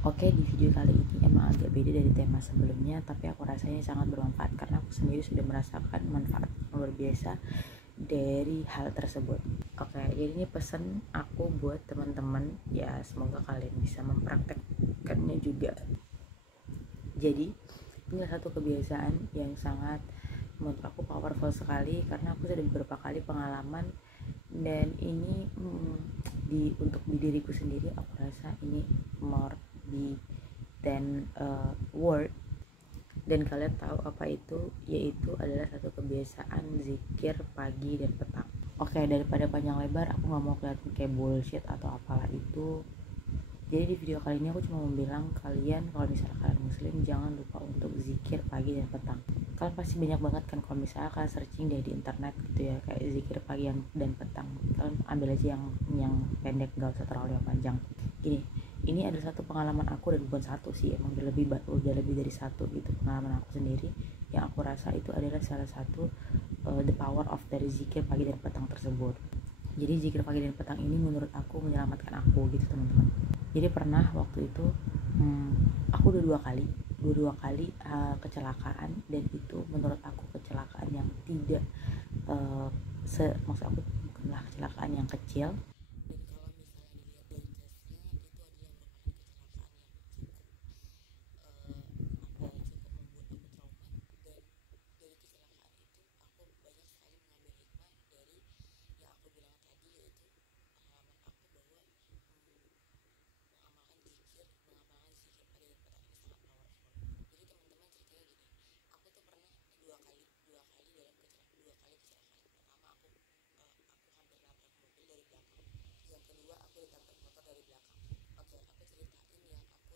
Oke, di video kali ini emang agak beda dari tema sebelumnya, tapi aku rasanya sangat bermanfaat karena aku sendiri sudah merasakan manfaat yang luar biasa dari hal tersebut. Oke, jadi ini pesan aku buat teman-teman, ya semoga kalian bisa mempraktekkannya juga. Jadi, ini satu kebiasaan yang sangat menurut aku powerful sekali karena aku sudah beberapa kali pengalaman dan ini untuk di diriku sendiri aku rasa ini more di than word. Dan kalian tahu apa itu, yaitu adalah satu kebiasaan zikir pagi dan petang. Oke, daripada panjang lebar aku nggak mau kelihatan kayak bullshit atau apalah itu. Jadi di video kali ini aku cuma mau bilang kalian, kalau misalnya kalian muslim, jangan lupa untuk zikir pagi dan petang. Kalian pasti banyak banget kan kalau misalnya kalian searching deh di internet gitu ya, kayak zikir pagi dan petang. Kalian ambil aja yang pendek, gak usah terlalu yang panjang. Gini, ini adalah satu pengalaman aku, dan bukan satu sih, emang udah lebih dari satu gitu pengalaman aku sendiri, yang aku rasa itu adalah salah satu the power of dari zikir pagi dan petang tersebut. Jadi zikir pagi dan petang ini menurut aku menyelamatkan aku gitu teman-teman. Jadi pernah waktu itu aku dua dua kali kecelakaan, dan itu menurut aku kecelakaan yang tidak maksud aku bukanlah kecelakaan yang kecil. Dan kalau misalnya dilihat dari tesnya, itu adalah merupakan kecelakaan yang cukup cukup membuat aku trauma. Dan dari kecelakaan itu aku banyak sekali mengambil hikmah dari yang aku bilang tadi, yaitu pengalaman aku bahwa mengamalkan zikir pagi dan petang ini sangat powerful. Jadi teman-teman, ceritanya gini, aku tuh pernah dua kali kecelakaan. Pertama aku hampir nabrak mobil dari belakang. Yang kedua aku ditabrak motor dari belakang. Oke, aku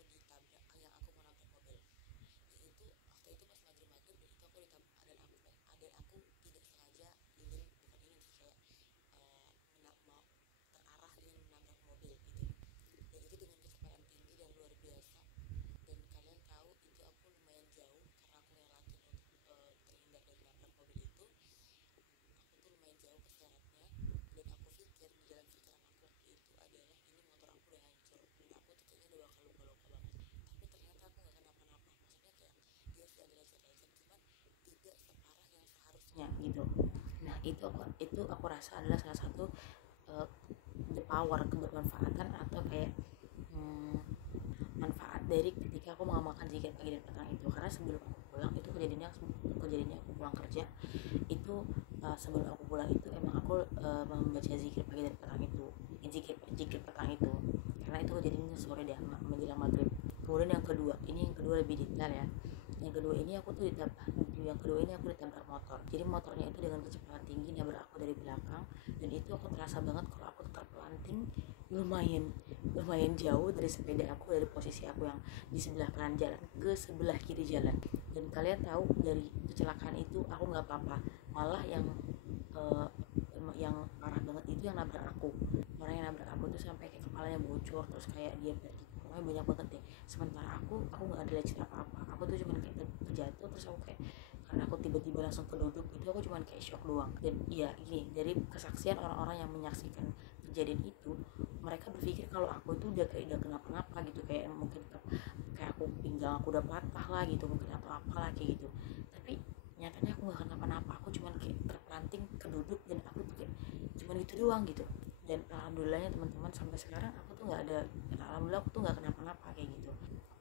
ceritain yang aku mau nabrak mobil. Yaitu waktu itu pas maghrib, dan itu aku ditabrak, dan aku tidak sengaja bukan ingin sih, kayak mau terarah ingin menabrak mobil gitu. Dan itu dengan kecepatan tinggi dan luar biasa. Dan kalian tahu itu aku lumayan jauh karena aku ngelakin untuk terhindar dari nabrak mobil itu. Aku tuh lumayan jauh keseretnya, dan aku pikir di dalam pikiran aku waktu itu adalah ini motor aku udah hancur dan aku tuh kayaknya udah bakal luka-luka banget. Tapi ternyata aku gak kenapa-napa. Maksudnya kayak dia sih ada lecet-lecet, cuman tidak separah yang seharusnya gitu. Nah itu aku rasa adalah salah satu uh, the power, kebermanfaatan atau kayak manfaat dari ketika aku mengamalkan zikir pagi dan petang itu. Karena sebelum aku pulang itu kejadiannya aku pulang kerja itu, sebelum aku pulang itu emang aku membaca zikir pagi dan petang itu, zikir petang itu, karena itu kejadiannya sore deh menjelang maghrib. Kemudian yang kedua lebih detail ya. Yang kedua ini aku ditabrak motor. Jadi motornya itu dengan kecepatan tinggi nabrak aku dari belakang, dan itu aku terasa banget kalau aku terpelanting lumayan lumayan jauh dari sepeda aku, dari posisi aku yang di sebelah kanan jalan ke sebelah kiri jalan. Dan kalian tahu dari kecelakaan itu aku nggak apa-apa, malah uh, yang parah banget itu yang nabrak aku. Orang yang nabrak aku tuh sampai kayak kepalanya bocor, terus kayak dia pokoknya banyak banget deh. Sementara aku nggak ada lecet apa-apa, aku tuh cuma kayak terjatuh, terus aku kayak karena aku tiba-tiba langsung keduduk itu, aku cuma kayak shock doang. Dan iya, ini dari kesaksian orang-orang yang menyaksikan kejadian itu, mereka berpikir kalau aku itu udah kenapa-napa gitu, kayak mungkin kayak aku pinggang aku udah patah lah gitu mungkin, atau apalah kayak gitu. Tapi nyatanya aku nggak kenapa-napa, aku cuma kayak terpelanting keduduk, dan aku tuh kayak cuma gitu doang gitu. Dan alhamdulillahnya teman-teman, sampai sekarang aku tuh nggak ada, alhamdulillah aku tuh nggak kenapa-napa kayak gitu.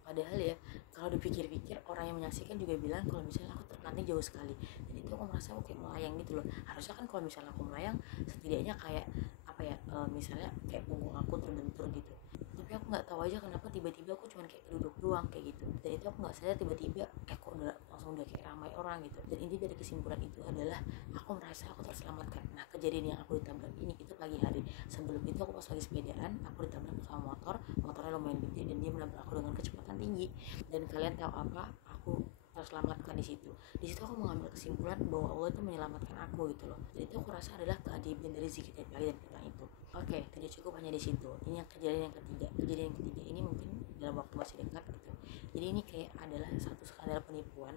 Padahal ya kalau dipikir-pikir, orang yang menyaksikan juga bilang kalau misalnya aku terpelanting jauh sekali, dan itu aku merasa aku kayak melayang gitu loh. Harusnya kan kalau misalnya aku melayang setidaknya kayak apa ya, misalnya kayak punggung aku terbentur gitu. Tapi aku nggak tahu aja kenapa tiba-tiba aku cuma kayak duduk doang kayak gitu. Dan itu aku nggak sadar tiba-tiba kok udah langsung udah kayak ramai orang gitu. Dan inti dari kesimpulan itu adalah aku merasa aku terselamatkan. Nah kejadian yang aku ditabrak ini itu pagi hari. Sebelum itu aku pas lagi sepedaan, aku ditabrak sama motornya lumayan gede, dan dia menabrak aku dengan kecepatan tinggi. Dan kalian tahu apa, aku terselamatkan di situ. Di situ aku mengambil kesimpulan bahwa Allah itu menyelamatkan aku gitu loh. Dan itu aku rasa adalah keajaiban dari zikir pagi dan petang itu. Oke, tidak cukup hanya di situ. Ini yang kejadian yang ketiga. Kejadian yang ketiga ini mungkin dalam waktu masih dekat gitu. Jadi ini kayak adalah satu skandal penipuan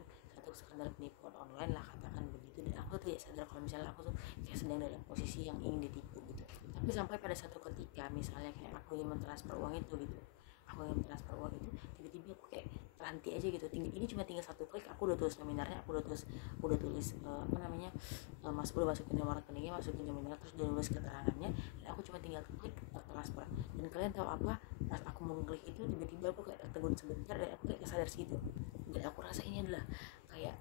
online lah, katakan begitu. Dan aku tidak sadar kalau misalnya aku tuh kayak sedang dalam posisi yang ingin ditipu gitu. Tapi sampai pada satu ketika misalnya kayak aku ingin mentransfer uang itu gitu, aku ingin transfer uang itu, tiba-tiba aku kayak terhenti aja gitu. Ini cuma tinggal satu klik, aku udah tulis nominalnya, aku udah tulis udah masukin nomor rekeningnya, masukin nominal, terus udah nulis keterangannya, dan aku cuma tinggal klik transfer. Dan kalian tahu apa, pas aku mau klik itu tiba-tiba aku kayak tertegun sebentar, dan aku kayak sadar segitu. Dan aku rasa ini kayak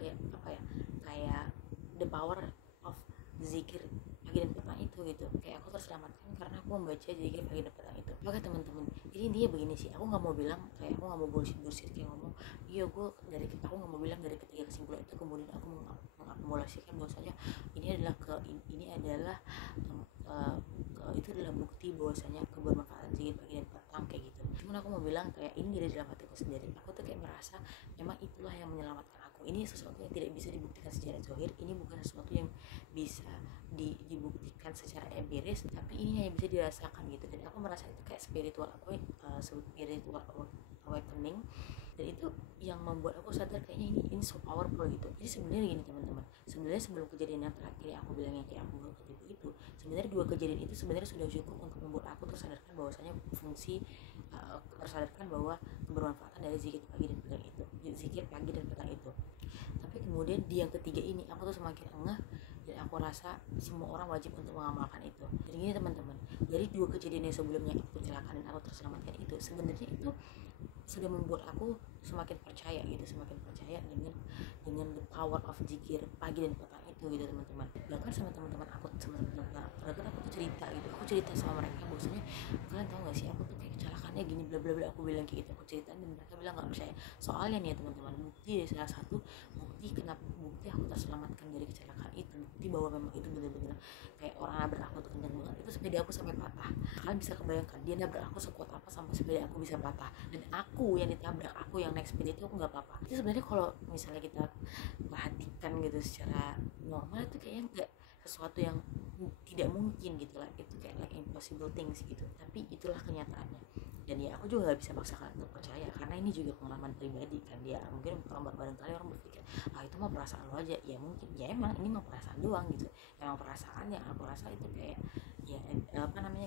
kayak apa ya, kayak the power of zikir pagi dan petang itu gitu. Kayak aku terselamatkan karena aku membaca zikir pagi dan petang itu. Oke teman-teman, jadi intinya begini sih, aku nggak mau bilang kayak, aku nggak mau bullshit kayak ngomong iya gue aku nggak mau bilang dari ketiga kesimpulan itu kemudian aku mengakumulasikan bahwasanya ini adalah itu adalah bukti bahwasanya kebermanfaatan zikir pagi dan petang kayak gitu. Cuman aku mau bilang kayak ini dari dalam hatiku sendiri, aku tuh kayak merasa memang itulah yang menyelamatkan aku. Ini sesuatu yang tidak bisa dibuktikan secara zahir, ini bukan sesuatu yang bisa dibuktikan secara empiris, tapi ini hanya bisa dirasakan gitu. Dan aku merasa itu kayak spiritual awakening, dan itu yang membuat aku sadar kayaknya ini so powerful gitu. Jadi sebenarnya gini teman-teman, sebenarnya sebelum kejadian yang terakhir yang aku bilangnya kayak aku ketipu itu, sebenarnya dua kejadian itu sebenarnya sudah cukup untuk membuat aku tersadarkan bahwasanya tersadarkan bahwa kebermanfaatan dari zikir pagi dan petang itu. Tapi kemudian di yang ketiga ini aku tuh semakin engah, dan aku rasa semua orang wajib untuk mengamalkan itu. Jadi gini teman-teman, dari dua kejadian yang sebelumnya aku kecelakaan dan aku terselamatkan itu, sebenarnya itu sudah membuat aku semakin percaya dengan the power of zikir pagi dan petang itu gitu teman-teman. Bahkan sama teman-teman aku cerita sama mereka bahwasanya, kalian tahu gak sih aku tuh kayak kecelakaannya gini bla bla bla, aku bilang kayak gitu, aku ceritain dan mereka bilang nggak percaya. Soalnya nih ya teman-teman, bukti aku terselamatkan dari kecelakaan itu, bukti bahwa memang itu benar-benar kayak orang nabrak aku tuh kenceng banget, itu sepeda aku sampai patah. Kalian bisa kebayangkan dia nabrak aku sekuat apa sampai sepeda aku bisa patah, dan aku yang ditabrak, aku yang naik sepeda itu aku nggak apa-apa. Itu sebenarnya kalau misalnya kita perhatikan gitu secara normal itu kayaknya nggak sesuatu yang tidak mungkin gitu lah, itu kayak like impossible things gitu, tapi itulah kenyataannya. Dan ya aku juga nggak bisa maksakan untuk percaya karena ini juga pengalaman pribadi kan. Dia mungkin barangkali orang berpikir itu mah perasaan lo aja, ya mungkin ya emang ini mah perasaan doang gitu, emang perasaan yang aku rasa itu kayak ya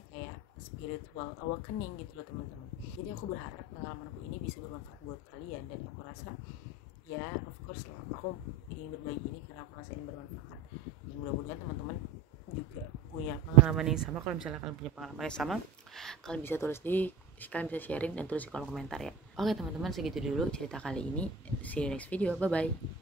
kayak spiritual awakening gitu loh teman-teman. Jadi aku berharap pengalamanku ini bisa bermanfaat buat kalian, dan aku rasa ya of course lah aku ingin berbagi ini karena aku rasa ini bermanfaat, dan mudah-mudahan teman-teman juga punya pengalaman yang sama. Kalau misalnya kalian punya pengalaman yang sama, kalian bisa sharing dan tulis di kolom komentar ya. Oke teman-teman, segitu dulu cerita kali ini. See you next video, bye bye.